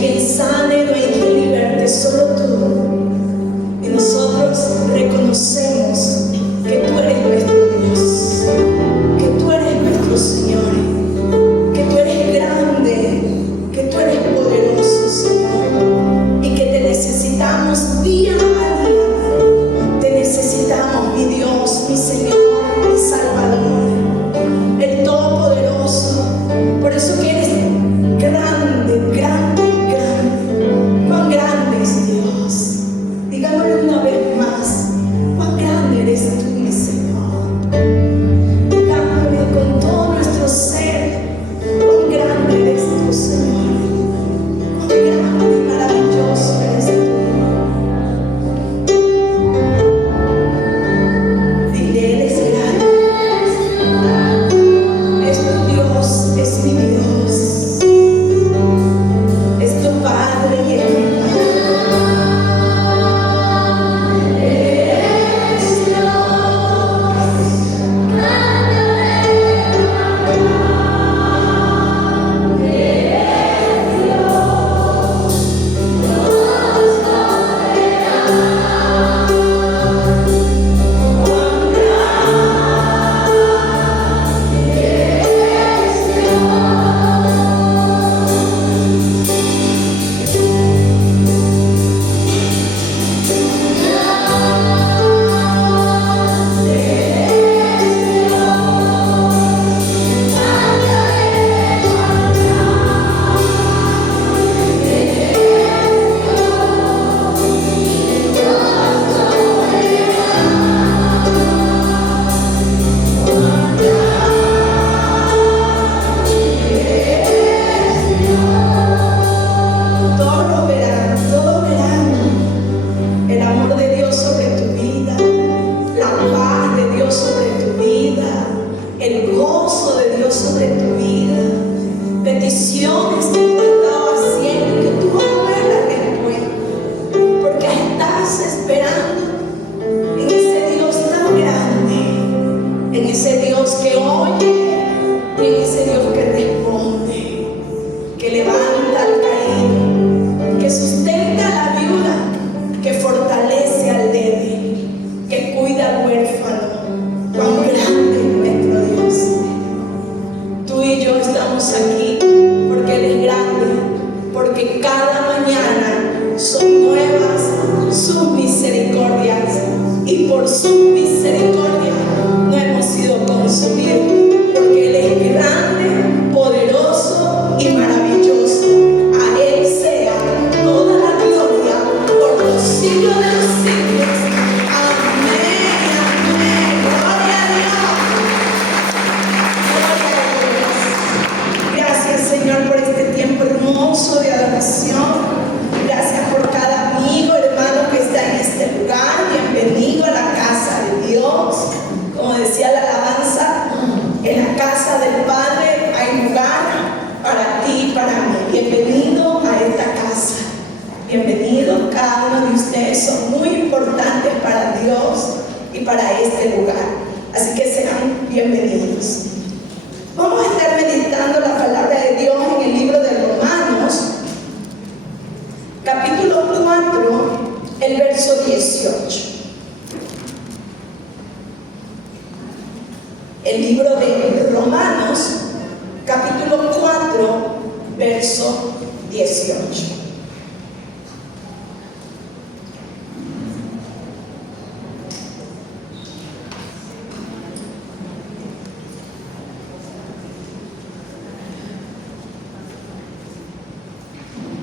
quien sane, no hay quien liberte, solo tú. Y nosotros reconocemos que tú eres nuestro Dios, que tú eres nuestro Señor, que tú eres grande, que tú eres poderoso, Señor, y que te necesitamos día a día. Te necesitamos, mi Dios, mi Señor, mi Salvador, el Todopoderoso. Por eso que eres grande, grande, grande. Cuán grande es Dios. Digámoslo una vez más. Cuán grande eres tú, mi Señor. Digámosle con todo nuestro ser. Cuán grande eres tú, Señor. Cuán grande y maravilloso eres tú. Dile, Él es grande. Es tu Dios, es mi Dios. Es tu Padre y es mi todos verán el amor de Dios sobre tu vida, la paz de Dios sobre tu vida, el gozo de Dios sobre tu vida, peticiones que tú has estado haciendo y que tú vas a ver la respuesta, porque estás esperando en ese Dios tan grande, en ese Dios que oye y en ese Dios que responde, que levanta al caído, que sustenta a la viuda, que fortalece al débil, que cuida al huérfano. Cuán grande es nuestro Dios. Tú y yo estamos aquí porque Él es grande, porque cada mañana son nuevas sus misericordias, y por sus misericordias no hemos sido consumidos, porque Él es grande, poderoso y maravilloso. A Él sea toda la gloria por los siglos de los siglos. Amén, amén. Gloria a Dios. Gloria a Dios. Gracias, Señor, por este tiempo hermoso de adoración. Gracias por cada amigo, hermano que está en este lugar. Bienvenido a la casa de Dios. Como decía la alabanza, en la casa del Padre hay lugar para ti y para mí. Bienvenido a esta casa. Bienvenido. Cada uno de ustedes son muy importantes para Dios y para este lugar. Así que sean bienvenidos. Vamos a estar meditando la palabra de Dios en el libro de Romanos, capítulo 4, el verso 18. El libro de Romanos, capítulo 4, verso 18.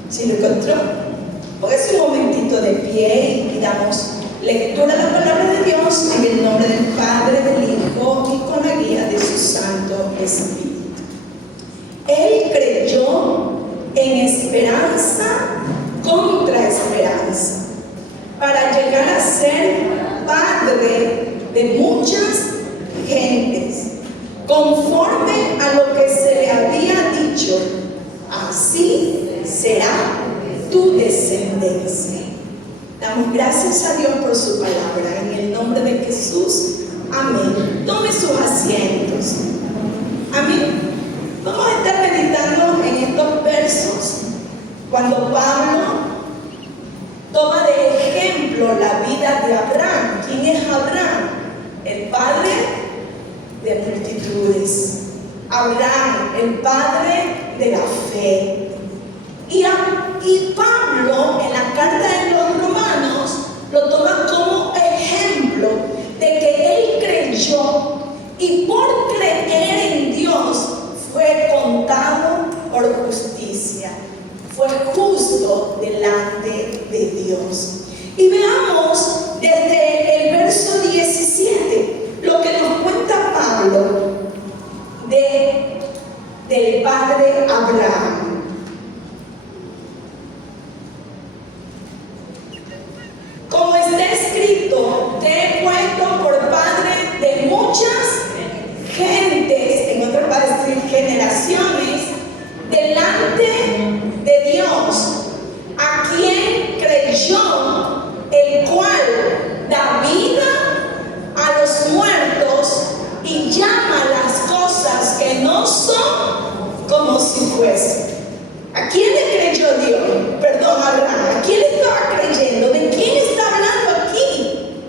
¿Sí lo encontró? Póngase un momentito de pie y damos lectura a la palabra de Dios en el nombre del Padre, del Hijo y con la guía de su Santo Espíritu. Él creyó en esperanza contra esperanza para llegar a ser padre de muchas gentes, conforme a lo que se le había dicho: así será tu descendencia. Damos gracias a Dios por su palabra, en el nombre de Jesús. Amén. Tome sus asientos. Amén. Vamos a estar meditando en estos versos cuando Pablo toma de ejemplo la vida de Abraham. ¿Quién es Abraham? El padre de multitudes. Abraham, el padre de la fe. Y Pablo, en la carta de los Romanos, lo toma como ejemplo de que él creyó y por creer en Dios fue contado por justicia. Fue justo delante de Dios. Y veamos desde el verso 17 lo que nos cuenta Pablo del padre Abraham. Como está escrito, te he puesto por padre de muchas gentes, en otras palabras, generaciones, delante de Dios, a quien creyó, el cual da vida a los muertos y llama las cosas que no son como si fuesen. ¿A quién le creyó Dios? Perdón, Abraham. ¿A quién le estaba creyendo? ¿De quién está hablando aquí?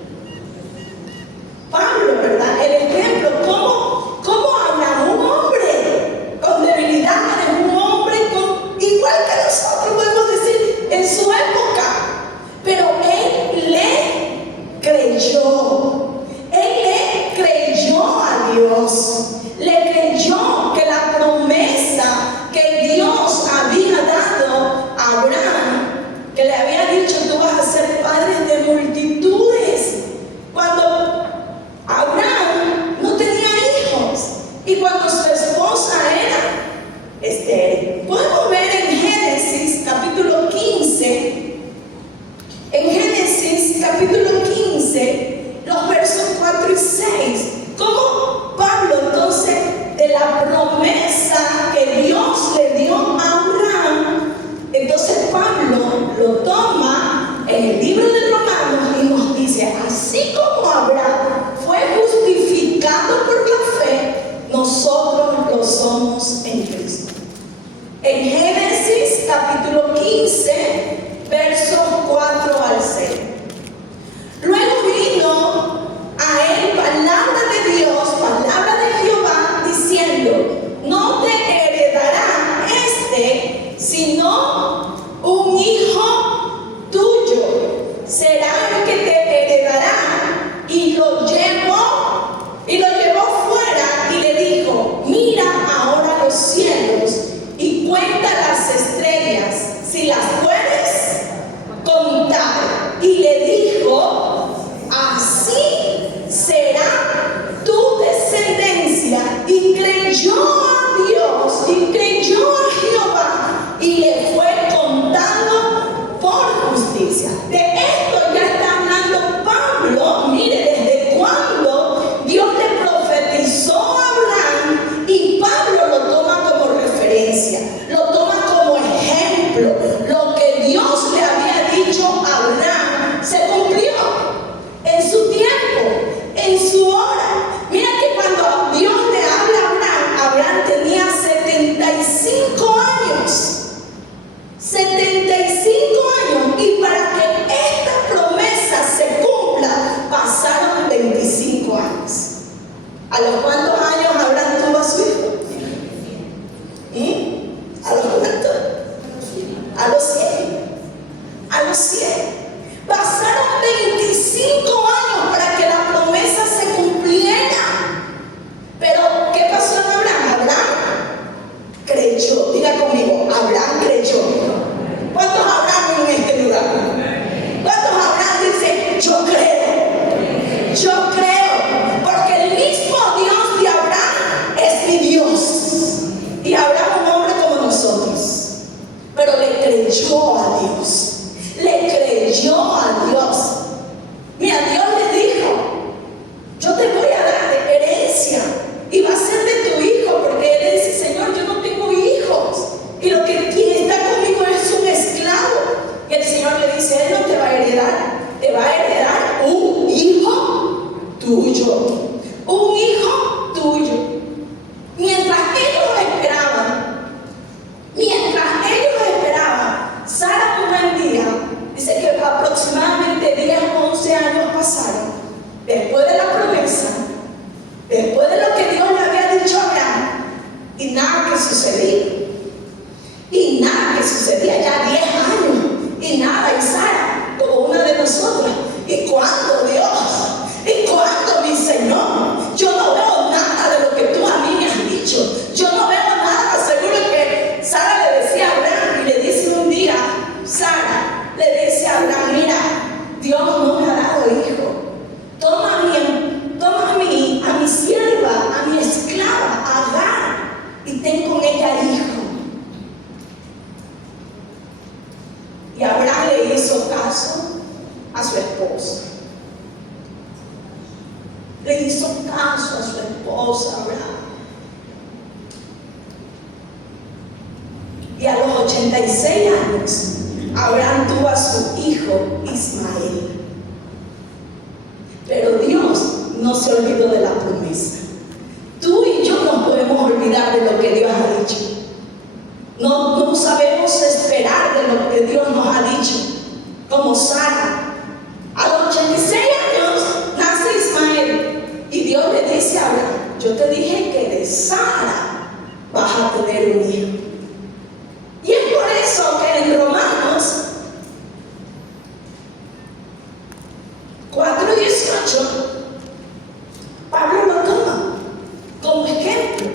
Pablo, ¿verdad? El ejemplo, ¿cómo Abraham, un hombre con debilidades, un hombre igual que nosotros, podemos decir, en su época, pero él le creyó. Él le creyó a Dios. Le creyó que la promesa que Dios había dado a Abraham, que le había dicho, tú vas a ser padre de multitudes, cuando Abraham no tenía hijos y cuando su esposa era estéril. Podemos ver en Génesis capítulo 15, los versos 4 y 6, cómo Pablo entonces de la promesa que Dios le dio a Abraham, entonces Pablo lo toma en el libro de Romanos y nos dice, así como Abraham fue justificado por la fe, nosotros lo somos en Cristo. En Génesis capítulo 15, versos 4 al 6. Luego vino a él palabra de Dios, palabra de Jehová, diciendo, no te heredará sino un hijo tuyo será el que te heredará. Y lo llevó fuera y le dijo, mira ahora los cielos y cuenta las estrellas, si las puedes contar. Y le dijo, así será tu descendencia. Y creyó a Dios, y creyó a Jehová, y le fue contado por justicia. De esto ya está hablando Pablo. Mire, desde cuando Dios le profetizó a Abraham, y Pablo lo toma como referencia, lo toma como ejemplo. Lo que Dios le había dicho a Abraham se cumplió en su tiempo, en su hora. Mira que cuando Dios le habla a Abraham, Abraham tenía 75 años. 75 años. Y para que esta promesa se cumpla, pasaron 25 años. ¿A los cuántos años Abraham tuvo a su hijo? ¿A los cuántos? A los 100. A los 100. Pasaron 25 años para que la promesa se cumpliera. Pero, ¿qué pasó en Abraham? Abraham creyó. Diga conmigo, Abraham creyó. ¿Cuántos Abraham en este lugar? ¿Cuántos Abraham dicen, yo creo? Yo creo. Porque el mismo Dios de Abraham es mi Dios. Y Abraham un hombre como nosotros. Pero le creyó a Dios. Le creyó a Dios. Mira, Dios le dijo, yo te voy a dar herencia y va a ser de tu hijo, porque él dice, Señor, yo no tengo hijos y lo que quien está conmigo es un esclavo. Y el Señor le dice, él no te va a heredar, te va a heredar un hijo tuyo. Un hijo tuyo. Mientras ellos esperaban, le hizo caso a su esposa. Le hizo caso a su esposa Abraham. Y a los 86 años, Abraham tuvo a su hijo Ismael. Pero Dios no se olvidó de la promesa. Tú y yo no podemos olvidar de lo que Dios ha dicho. No sabemos esperar de lo que Dios nos ha dicho. Como Sara. A los 86 años nace Ismael. Y Dios le dice a Abraham: yo te dije que de Sara vas a tener un hijo. Y es por eso que en Romanos 4:18 Pablo lo toma como ejemplo.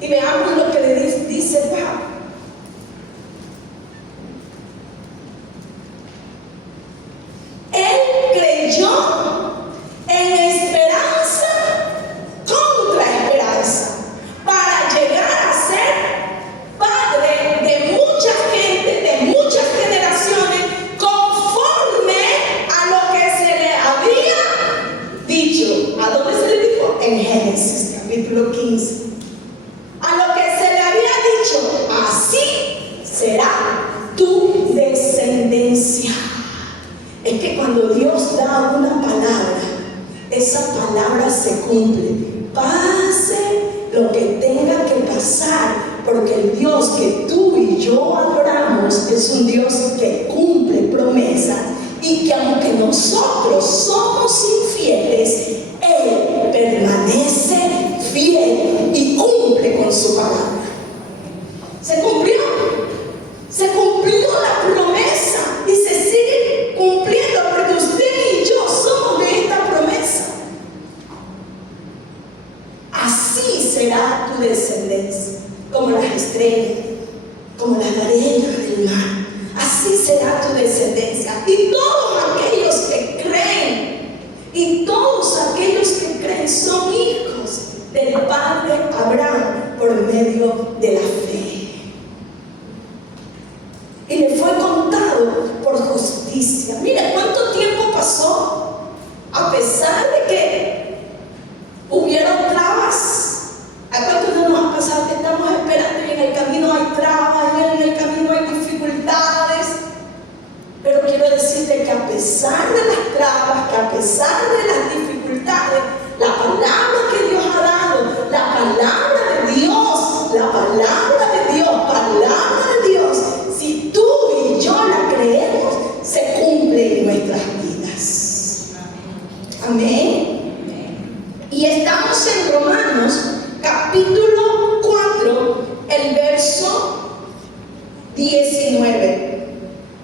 Y veamos lo que le dice Pablo. Él creyó en esperanza contra esperanza para llegar a ser padre de mucha gente, de muchas generaciones, conforme a lo que se le había dicho. ¿A dónde se le dijo? En Génesis capítulo 15. A lo que se le había dicho: así será tu descendencia. Es que cuando Dios da una palabra, esa palabra se cumple. Pase lo que tenga que pasar, porque el Dios que tú y yo adoramos es un Dios que cumple promesas, y que aunque nosotros somos infieles, Él permanece fiel y cumple con su palabra. Se cumplió la promesa y se sigue cumpliendo, porque usted y yo somos de esta promesa. Así será tu descendencia, como las estrellas, como las arenas del mar. Así será tu descendencia. Y todos aquellos que creen son hijos del padre Abraham por medio de la fe. Y le fue contado por justicia. Mira cuánto tiempo pasó, a pesar de que hubieron trabas. ¿A cuántos no nos ha pasado que estamos esperando y en el camino hay trabas, y en el camino hay dificultades? Pero quiero decirte que a pesar de las trabas, que a pesar de las dificultades, la palabra que Dios ha dado, la palabra de Dios, si tú y yo la creemos, se cumple en nuestras vidas. Amén. Y estamos en Romanos capítulo 4, el verso 19.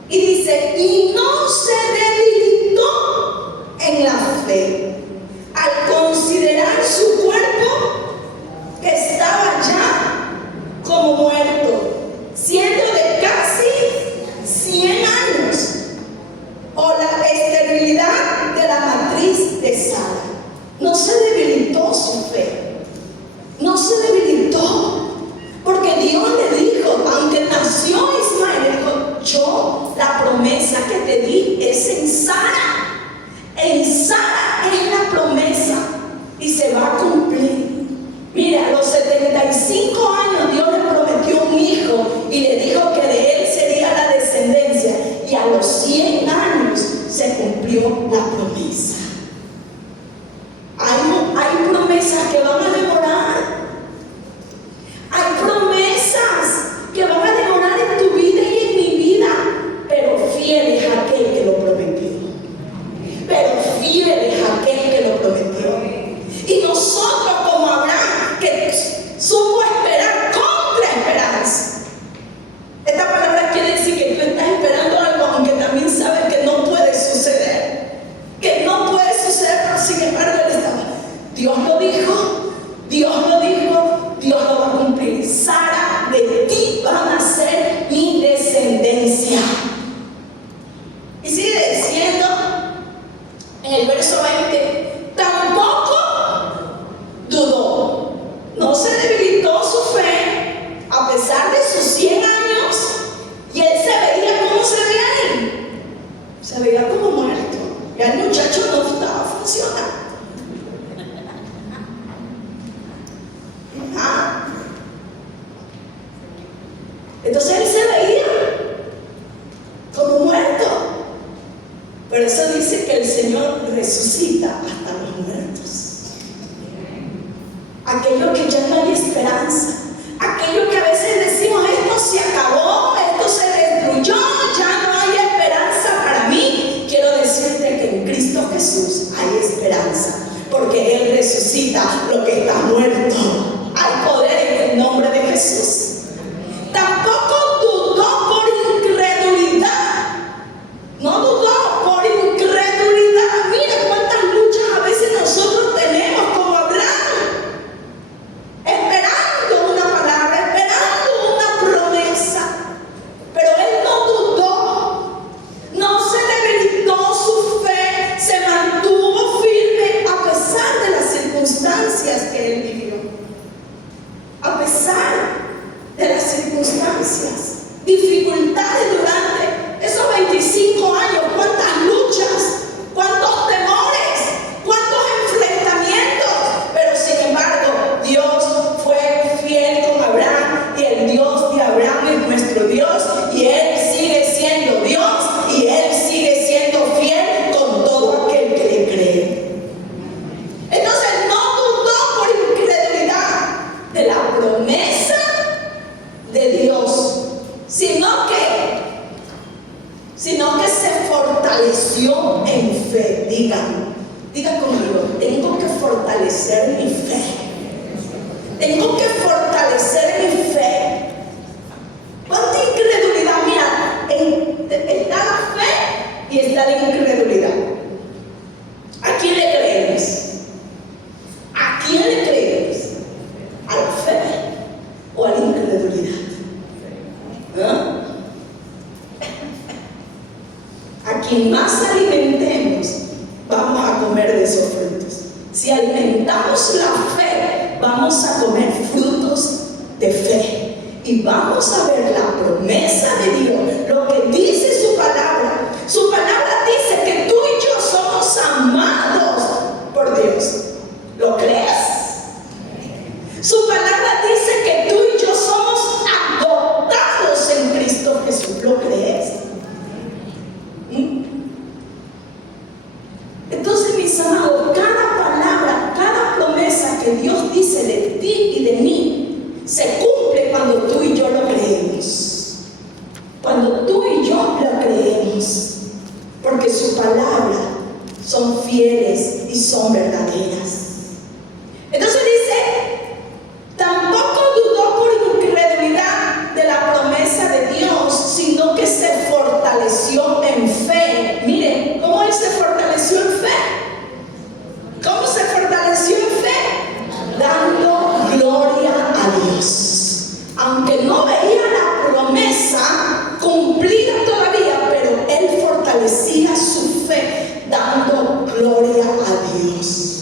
Y dice: y no se debilitó en la fe al considerar su cuerpo que estaba ya como muerto, siendo de casi 100 años, o la esterilidad de la matriz de Sara. No se debilitó su fe, no se debilitó, porque Dios le dijo, aunque nació Ismael, le dijo: yo, la promesa que te di es en Sara. En Sara es la promesa y se va a cumplir. Mira, a los 75 años Dios le prometió un hijo y le dijo que de él sería la descendencia, y a los 100 años se cumplió la promesa. Hay promesas que van a demorar. Hay promesas que van a demorar en tu vida y en mi vida, pero fiel es aquel que lo prometió. Pero fiel es aquel que lo prometió. Por eso dice que el Señor resucita hasta los muertos. Aquello que ya no hay esperanza, aquello que a veces decimos, esto se acabó, esto se destruyó, ya no hay esperanza para mí. Quiero decirte que en Cristo Jesús hay esperanza, porque Él resucita lo que está muerto. Hay poder en el nombre de Jesús. Tampoco dudó por incredulidad. No dudó por incredulidad. Mira cuántas luchas a veces nosotros tenemos como Abraham, esperando una palabra, esperando una promesa. Pero él no dudó, no se debilitó su fe, se mantuvo firme a pesar de las circunstancias que él vivió. A pesar de las circunstancias, dificultades durante esos 25 años, cuántas luchas, cuántos temores, cuántos enfrentamientos, pero sin embargo Dios fue fiel con Abraham, y el Dios de Abraham es nuestro Dios, y Él sigue siendo Dios, y Él sigue siendo fiel con todo aquel que le cree. Entonces no dudó por incredulidad de la promesa de Dios, sino que se fortaleció en fe. Diga conmigo, tengo que fortalecer mi fe. Tengo que fortalecer mi fe. ¿Cuánta incredulidad? Mira, está la fe y está la incredulidad. ¿A quién le creemos? ¿A quién le creemos? ¿A la fe o a la incredulidad? ¿Ah? A quien más alimentemos, vamos a comer de esos frutos. Si alimentamos la fe, vamos a comer frutos de fe. Y vamos a ver la promesa de Dios, lo que dice su palabra. Su palabra dice que tú y yo somos amados por Dios. ¿Lo crees? Su palabra dice que tú y yo somos adoptados en Cristo Jesús. ¿Lo crees? Entonces, mis amados, cada palabra, cada promesa que Dios dice de ti y de mí, se cumple cuando tú y yo lo creemos. Cuando tú y yo lo creemos. Porque su palabra son fieles y son verdaderas. Entonces dice, tampoco dudó por incredulidad de la promesa de Dios, sino que se fortaleció en fe. Miren, ¿cómo él se fortaleció en fe? ¿Cómo se fortaleció en fe? Dando gloria a Dios. Aunque no veía la promesa cumplida todavía, pero él fortalecía su fe dando gloria a Dios.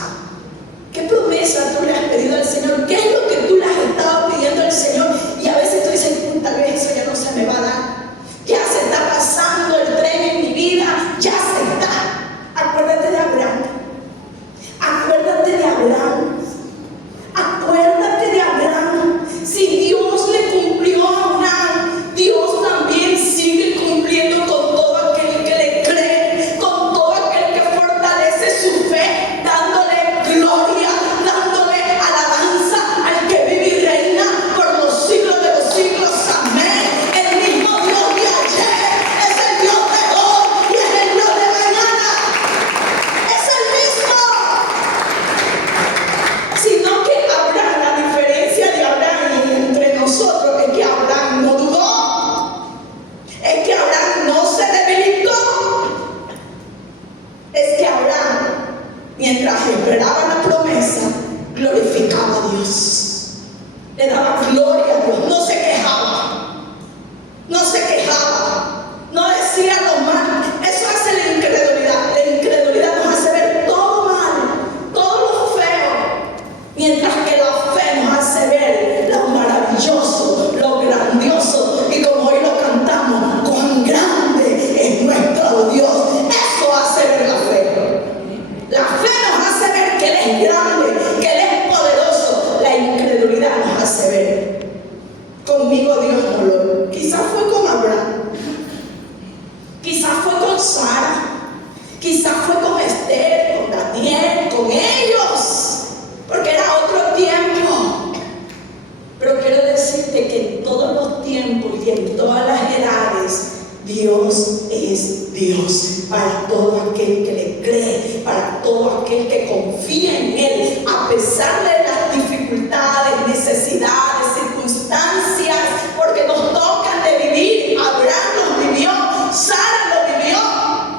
Dios es Dios para todo aquel que le cree, para todo aquel que confía en Él, a pesar de las dificultades, necesidades, circunstancias, porque nos tocan de vivir. Abraham los vivió, Sara lo vivió,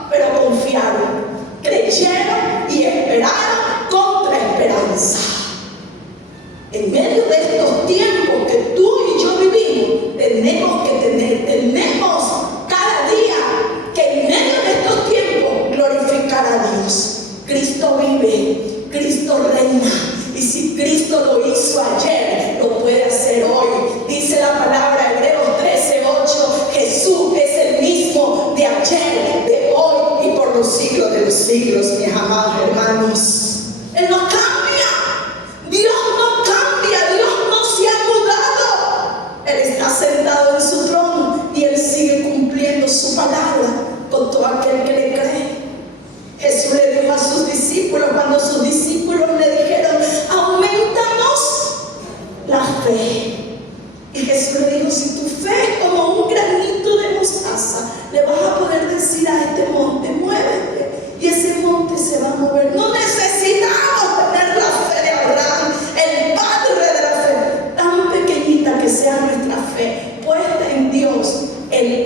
pero confiaron, creyeron y esperaron contra esperanza. En medio de estos tiempos que tú y yo vivimos, tenemos cada día que en medio de estos tiempos glorificar a Dios. Cristo vive, Cristo reina, y si Cristo lo hizo ayer, lo puede hacer hoy. Dice la palabra Hebreos 13:8, Jesús es el mismo de ayer, de hoy y por los siglos de los siglos, mis amados hermanos. Él no cambia. Dios no cambia, Dios no se ha mudado. Él está sentado en su trono y Él sigue cumpliendo su palabra con todo aquel que le cree. Jesús le dijo a sus discípulos, cuando sus discípulos le dijeron, aumentanos la fe. Y Jesús le dijo, si tu fe es como un granito de mostaza, le vas a poder decir a este monte, muévete, y ese monte se va a mover. No necesitamos tener la fe de Abraham, el padre de la fe, tan pequeñita que sea nuestra fe, puesta en Dios. Él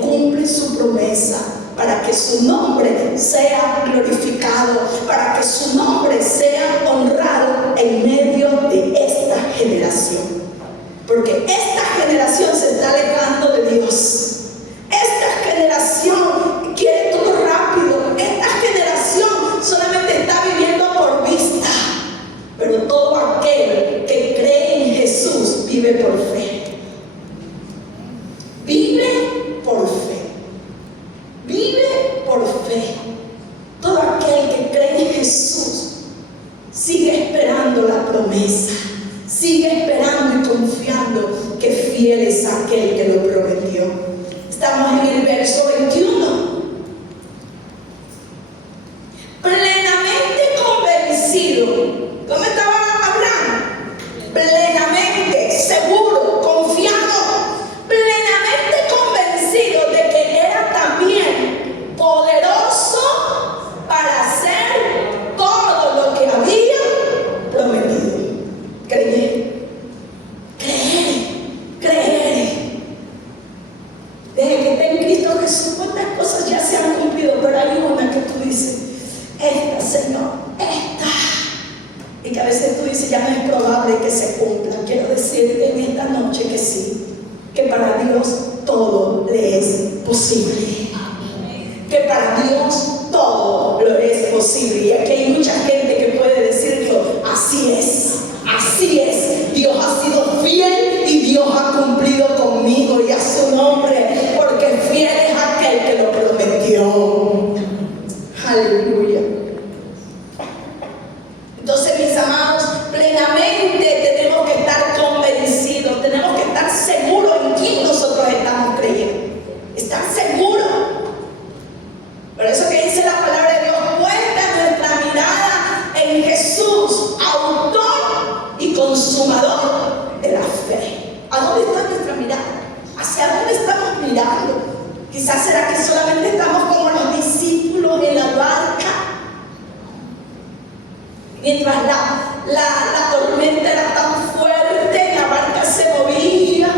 cumple su promesa para que su nombre sea glorificado, para que su nombre sea honrado en medio de esta generación. Porque esta generación se está alejando de Dios. Esta generación quiere todo rápido. Esta generación solamente está viviendo por vista. Pero todo aquel que cree en Jesús vive por fe. Vive por fe. Vive por fe. Todo aquel que cree en Jesús sigue esperando la promesa. Sigue esperando y confiando que fiel es aquel que lo prometió. Estamos en el verso 21. Plenamente convencido. ¿Cómo estaba Abraham? Plenamente, seguro, confiado, plenamente convencido de que era también poderoso para hacer todo lo que había prometido. Creer. Desde que está en Cristo Jesús, cuántas cosas ya se han cumplido, pero hay una que tú dices, esta, Señor, esta. Y que a veces tú dices, ya no es probable que se cumpla. Quiero decirte en esta noche que sí, que para Dios todo le es posible. Que para Dios todo lo es posible. Y aquí hay mucha gente que puede decir, así es. Así es, Dios ha sido fiel y Dios ha cumplido conmigo y a su nombre, porque fiel es aquel que lo prometió. Aleluya. Entonces, mis amados, plenamente tenemos que estar convencidos, tenemos que estar seguros en quién nosotros estamos creyendo. Estar seguros. Por eso que dice la palabra de Dios, puesta nuestra mirada en Jesús, autor y consumador de la fe. ¿A dónde está nuestra mirada? ¿Hacia dónde estamos mirando? Quizás será que solamente estamos como los discípulos en la barca, mientras la tormenta era tan fuerte, la barca se movía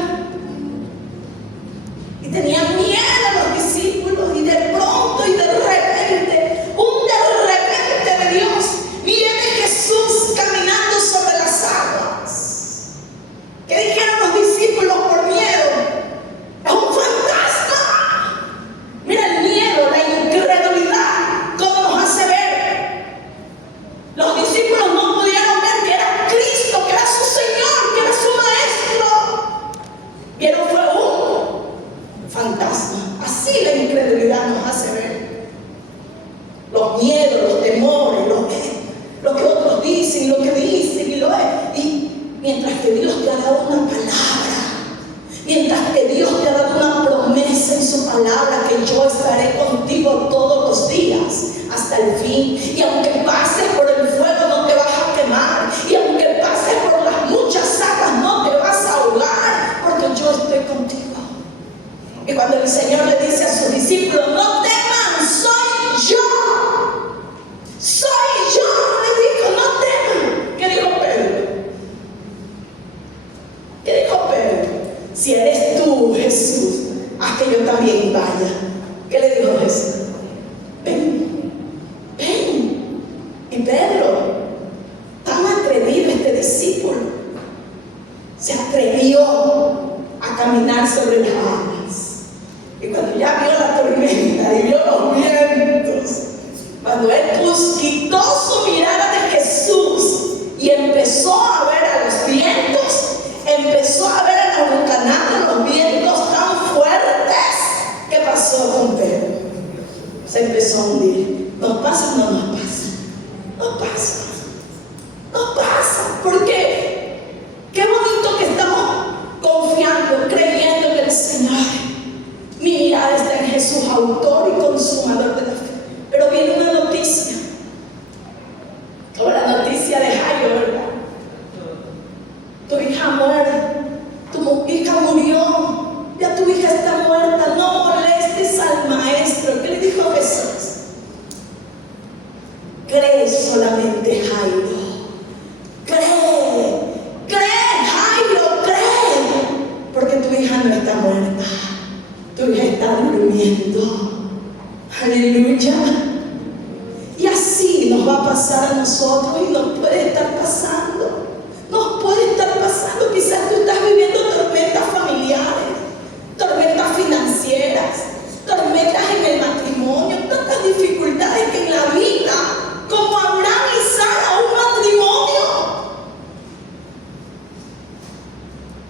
y tenían miedo los discípulos, y de pronto y de repente, de Dios, viene Jesús caminando sobre las aguas. ¿Qué dijeron los discípulos por miedo? ¡Es un fantasma! Mira el miedo, la incredulidad, cómo nos hace ver. Los discípulos no pudieron ver que era Cristo, que era su Señor, que era su Maestro. Vieron fue un fantasma. Así la incredulidad nos hace ver. Los miedos, los temores, lo que otros dicen, lo que dicen y mientras que Dios te ha dado una palabra, mientras que Dios te ha dado una promesa en su palabra, que yo estaré contigo todos los días hasta el fin, y aunque pases por el fuego no te vas a quemar, y aunque pases por las muchas aguas no te vas a ahogar, porque yo estoy contigo. Y cuando el el Señor le dice a sus discípulos: no teman, soy yo. Soy yo, le dijo, no teman. ¿Qué dijo Pedro? ¿Qué dijo Pedro? Si eres tú, Jesús, haz que yo también vaya. ¿Qué le dijo Jesús? Ven, ven. Y Pedro, tan atrevido este discípulo, se atrevió a caminar sobre las aguas. Y cuando ya vio la tormenta y vio los vientos, cuando él quitó su mirada de Jesús y empezó a ver a los vientos, empezó a ver a la huracanada, los vientos tan fuertes, ¿qué pasó con Pedro? Se empezó a hundir. ¿Nos pasa o no nos pasa? Nos pasa. Nos pasa. Porque qué bonito que estamos confiando, creyendo en el Señor. Mi mirada está en Jesús, autor y consumador de la fe. Pero viene una noticia. O la noticia de Jairo, ¿verdad? Tu hija muere. Tu hija murió. Ya tu hija está muerta. No molestes al maestro. ¿Qué le dijo Jesús? Cree solamente, Jairo. Cree. Cree, Jairo, cree. Porque tu hija no está muerta. Tu hija está durmiendo. Aleluya. Y así nos va a pasar a nosotros y nos puede estar pasando. Nos puede estar pasando. Quizás tú estás viviendo tormentas familiares, tormentas financieras, tormentas en el matrimonio, tantas dificultades que en la vida, como Abraham y Sara, un matrimonio.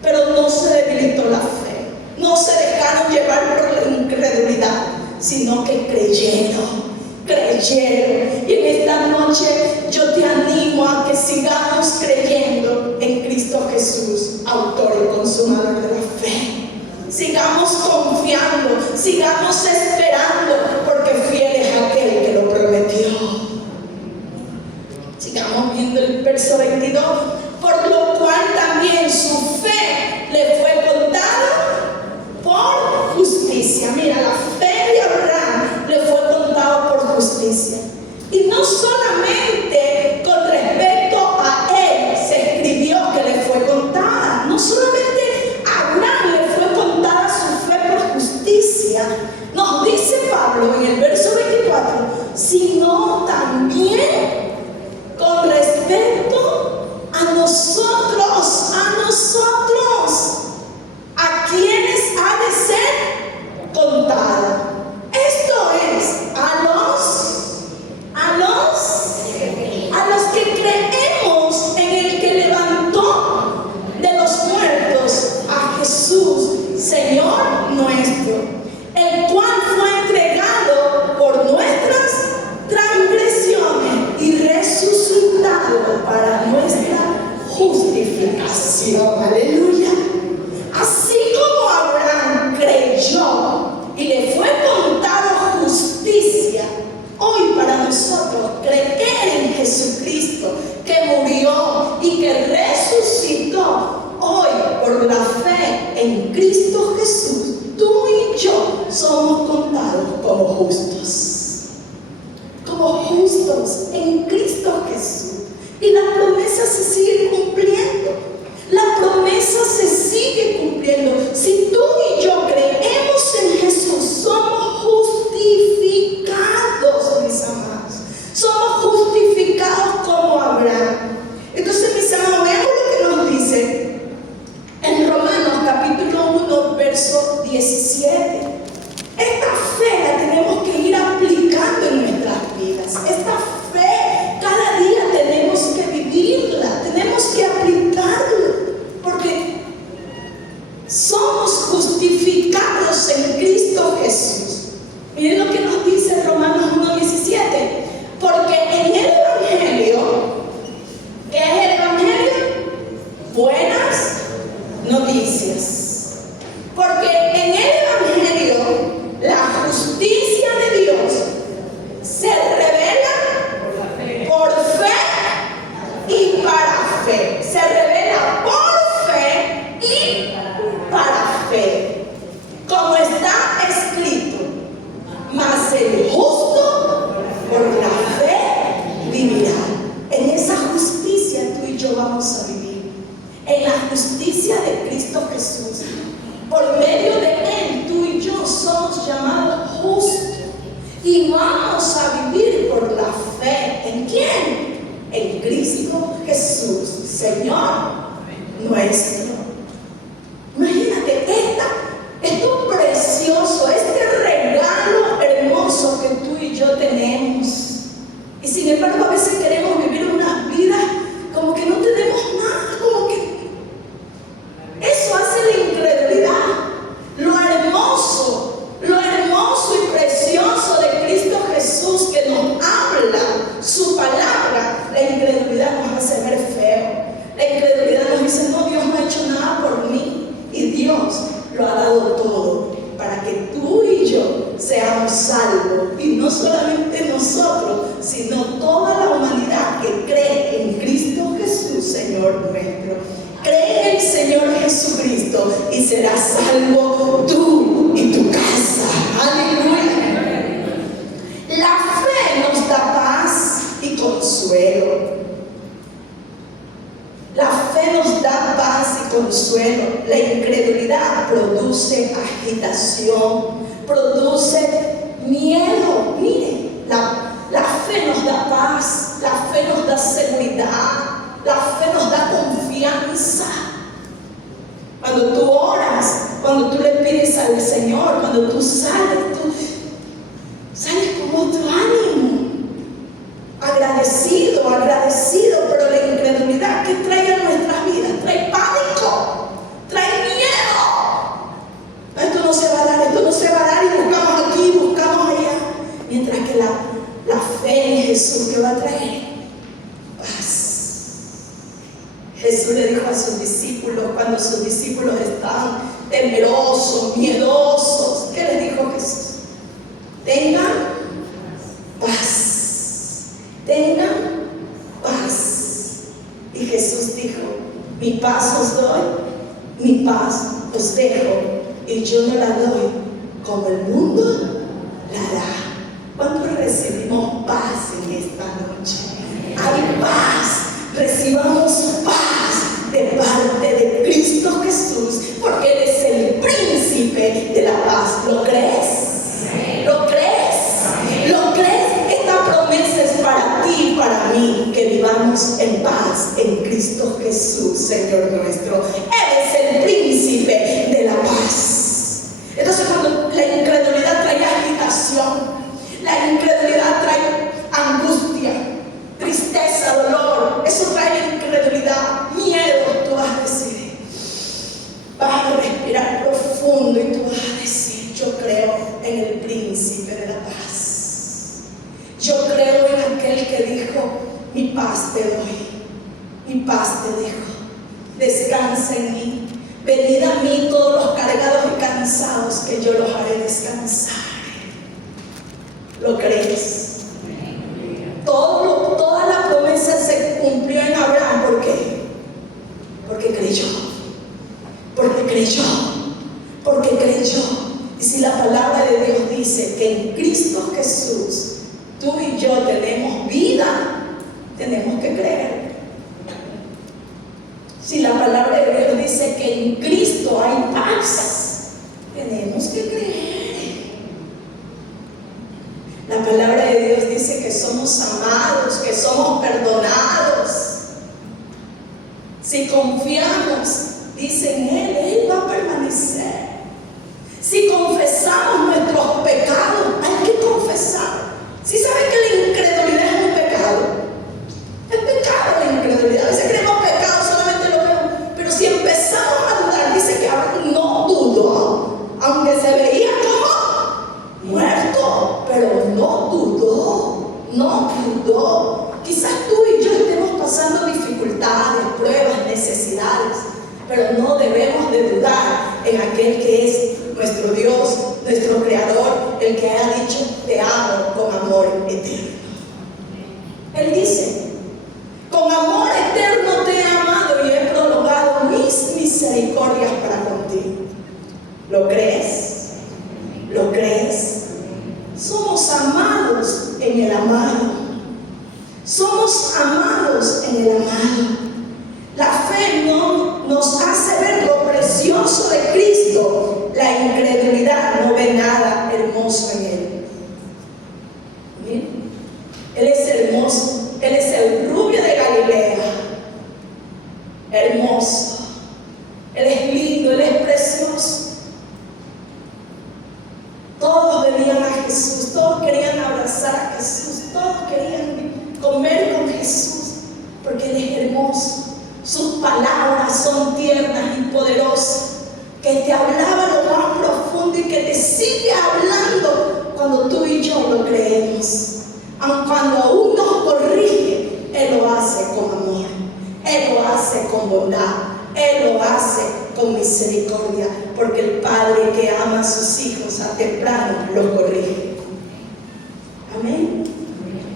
Pero no se debilitó la fe, no se dejaron llevar por la incredulidad, sino que creyeron. Y en esta noche yo te animo a que sigamos creyendo en Cristo Jesús, autor y consumador de la fe. Sigamos confiando, sigamos esperando, porque fiel es aquel que lo prometió. Sigamos viendo el verso 22. Por lo cual también su fe le fue contada por justicia. Mira, la fe de Abraham le fue contada por justicia. Y no solamente con respecto a él se escribió que le fue contada. No solamente a Abraham le fue contada su fe por justicia. Nos dice Pablo en el verso 24, sino también con respecto a nosotros, a quienes ha de ser contada. Esto es, a los que creemos en el que levantó de los muertos a Jesús, Señor nuestro, el cual fue entregado por nuestras transgresiones y resucitado para nuestra justificación. Aleluya. Así como Abraham creyó y le fue contado justicia, hoy para nosotros creer en Jesucristo que murió y que resucitó, hoy por la fe en Cristo Jesús, tú y yo somos contados como justos. Como justos en Cristo Jesús. Y la promesa se sigue cumpliendo. La promesa se sigue cumpliendo. Si tú y yo creemos en Jesús, somos justificados, mis amados. Somos justificados como Abraham. Entonces, mis amados, veamos lo que nos dice en Romanos capítulo 1, verso 17. Esta fe la tenemos que ir aplicando en nuestras vidas. Esta fe cada día tenemos que vivir Señor nuestro. Imagínate, esto precioso, este regalo hermoso que tú y yo tenemos. Y sin embargo, a veces queremos vivir una vida como que no tenemos nada, como que eso hace la incredulidad. Lo hermoso y precioso de Cristo Jesús que nos habla, su palabra, la incredulidad nos hace ver feo. La incredulidad nos dice, no, Dios no ha hecho nada por mí. Y Dios lo ha dado todo para que tú y yo seamos salvos. Y no solamente nosotros, sino toda la humanidad que cree en Cristo Jesús, Señor nuestro. Cree en el Señor Jesucristo y serás salvo tú y tu casa. Aleluya. La fe nos da paz y consuelo. La fe nos da paz y consuelo. La incredulidad produce agitación, produce miedo. Mire, la fe nos da paz, la fe nos da seguridad, la fe nos da confianza. Cuando tú oras, cuando tú le pides al Señor, cuando tú sales con otro ánimo. Agradecido, pero la incredulidad que trae a nuestras vidas trae pánico, trae miedo. Esto no se va a dar, y buscamos aquí, buscamos allá. Mientras que la fe en Jesús que va a traer paz. Jesús le dijo a sus discípulos, cuando sus discípulos estaban temerosos, miedosos, ¿qué les dijo Jesús? Tengan paz. Tengan paz. Y Jesús dijo, mi paz os doy, mi paz os dejo, y yo no la doy como el mundo la da. ¿Cuántos recibimos paz en esta noche? Hay paz, recibamos paz de parte de Cristo Jesús, porque Él es el príncipe de la paz. ¿Lo crees? ¿Lo crees? ¿Lo crees? Esta promesa es para ti y para mí, que vivamos en paz en Cristo Jesús, Señor nuestro. Él es el príncipe de la paz. Entonces, cuando la incredulidad trae agitación, la incredulidad trae angustia, tristeza, dolor, eso trae la incredulidad, miedo, tú vas a decir, vas a respirar profundo y tú vas a decir, yo creo en el príncipe de la paz. Yo creo en aquel que dijo, mi paz te doy, mi paz te dejo, descansa en mí, venid a mí todos los cargados y cansados, que yo los haré descansar. ¿Lo crees? Toda la promesa se cumplió en Abraham. ¿Por qué? Porque creyó, porque creyó. Y si la palabra de Dios dice que en Cristo Jesús tú y yo tenemos vida, tenemos que creer. Si la palabra de Dios dice que en Cristo hay paz, tenemos que creer. La palabra de Dios dice que somos amados, que somos perdonados. Si confiamos, dice en Él va a permanecer. Si confesamos nuestros pecados, hay que confesar. ¿Sí saben que la incredulidad es un pecado? Es pecado la incredulidad. A veces creemos pecado, solamente lo vemos. Pero si empezamos a dudar, dice que Abraham no dudó, aunque se veía como muerto, pero no dudó. Quizás tú y yo estemos pasando dificultades, pruebas, necesidades, pero no debemos de dudar en aquel que es nuestro Dios, nuestro Creador, el que ha dicho, te amo con amor eterno. Él dice, con amor eterno te he amado y he prolongado mis misericordias para contigo. ¿Lo crees? ¿Lo crees? Somos amados en el amado. Somos amados en el amado. La fe no nos hace ver lo precioso de Cristo. La incredulidad no ve nada hermoso en Él. ¿Bien? Él es hermoso. Él es el rubio de Galilea. Jesús, todos querían abrazar a Jesús, todos querían comer con Jesús, porque Él es hermoso. Sus palabras son tiernas y poderosas, que te hablaba lo más profundo y que te sigue hablando cuando tú y yo lo creemos. Aun cuando aún nos corrige, Él lo hace con amor, Él lo hace con bondad, Él lo hace con misericordia, porque el Padre que ama a sus hijos a temprano los corrige. Amén.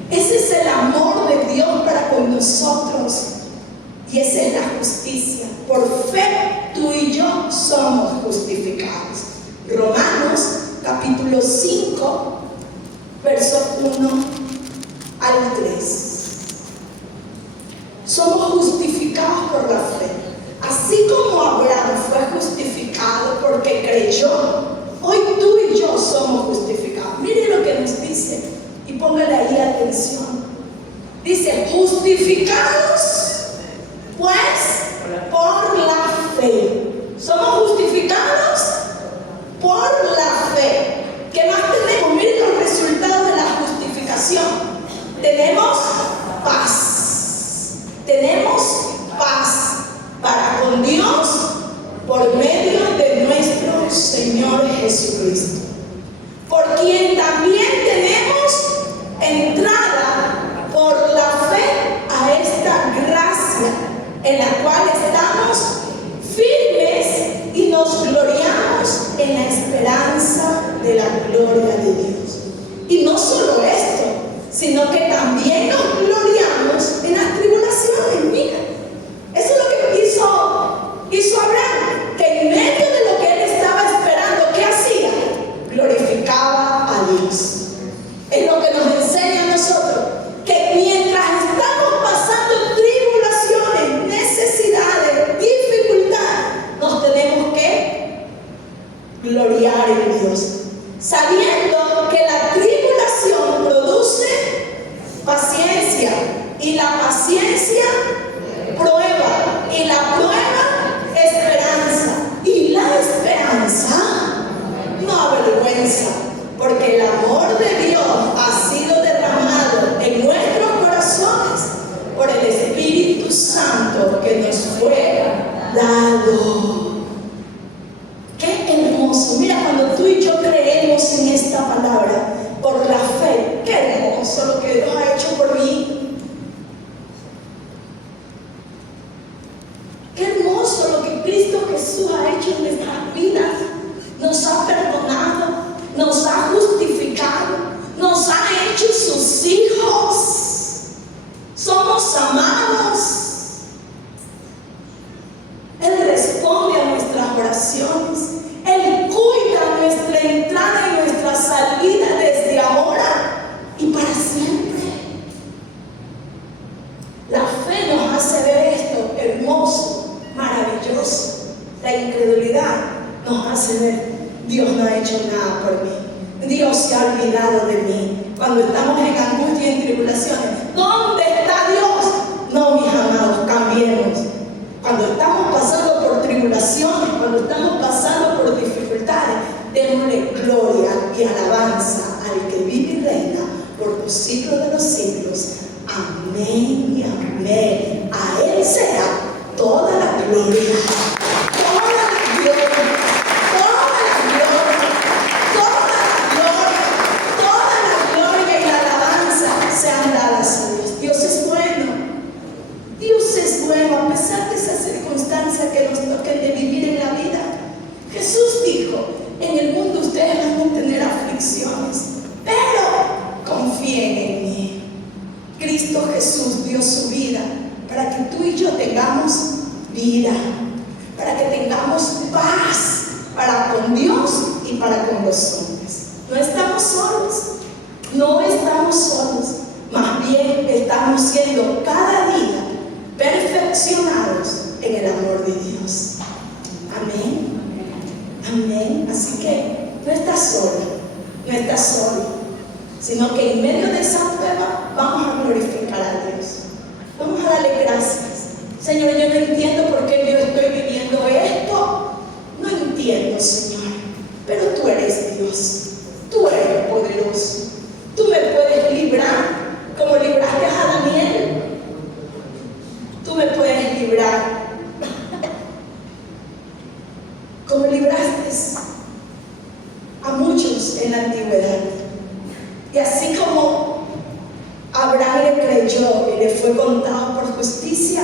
Ese es el amor de Dios para con nosotros, y esa es la justicia. Por fe tú y yo somos justificados. Romanos capítulo 5 versos 1 al 3. Somos justificados por la fe. Así como Abraham fue justificado porque creyó, hoy tú y yo somos justificados. Mire lo que nos dice y póngale ahí atención. Dice, justificados pues por la fe. Somos justificados por la fe. ¿Qué más tenemos? Miren los resultados de la justificación. Tenemos paz. Tenemos paz para con Dios por medio de nuestro Señor Jesucristo, por quien también tenemos entrada por la fe a esta gracia en la cual estamos firmes y nos gloriamos en la esperanza de la gloria de Dios. Y no solo esto, sino que también nos gloriamos en las tribulaciones. Mira, eso es lo que hizo Abraham, que en medio de lo que él estaba esperando, ¿qué hacía? Glorificaba a Dios. Es lo que nos enseña a nosotros, que mientras estamos pasando tribulaciones, necesidades, dificultades, nos tenemos que gloriar en Dios, sabiendo que la tribulación produce paciencia, y la paciencia prueba, y la prueba esperanza, y la esperanza no avergüenza, porque el amor de Dios ha sido derramado en nuestros corazones por el Espíritu Santo que nos fue dado. Qué hermoso. Mira, cuando tú y yo creemos en esta palabra por la fe, qué hermoso lo que Dios ha hecho por mí. Qué hermoso lo que Cristo Jesús ha hecho en nuestras vidas. Nos ha perdonado, nos ha justificado, nos ha hecho sus hijos. Somos amados. Él responde a nuestras oraciones. Él cuida nuestra entrada y nuestra salida desde ahora y para siempre. La fe nos hace ver esto hermoso, maravilloso. La incredulidad nos hace ver, Dios no ha hecho nada por mí, Dios se ha olvidado de mí. Cuando estamos en angustia y en tribulaciones, ¿dónde está Dios? No, mis amados, cambiemos. Cuando estamos pasando por tribulaciones, cuando estamos pasando por dificultades, démosle gloria y alabanza al que vive y reina por los siglos de los siglos. Amén y amén. A Él será toda la gloria, toda la gloria, toda la gloria, toda la gloria y la alabanza sean dadas a Dios. Dios es bueno. Dios es bueno a pesar de esas circunstancias que nos toquen de vivir en la vida. Jesús dijo, en el mundo ustedes van a tener aflicciones, pero confíen en mí. Cristo Jesús dio su vida para que tú y yo tengamos vida, para que tengamos paz para con Dios y para con los hombres. No estamos solos, no estamos solos, más bien estamos siendo cada día perfeccionados en el amor de Dios. Amén. Amén. Así que no estás solo, no estás solo, sino que en medio de esa prueba vamos a glorificar a Dios. Vamos a darle gracias. Señor, yo no entiendo por qué yo estoy viviendo esto. No entiendo, Señor, pero tú eres Dios, tú eres poderoso. como libraste a muchos en la antigüedad. Y así como Abraham le creyó y le fue contado por justicia,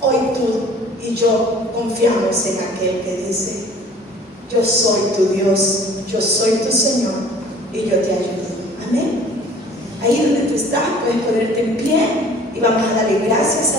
hoy tú y yo confiamos en aquel que dice: yo soy tu Dios, yo soy tu Señor y yo te ayudo. Amén. Ahí donde tú estás puedes ponerte en pie y vamos a darle gracias a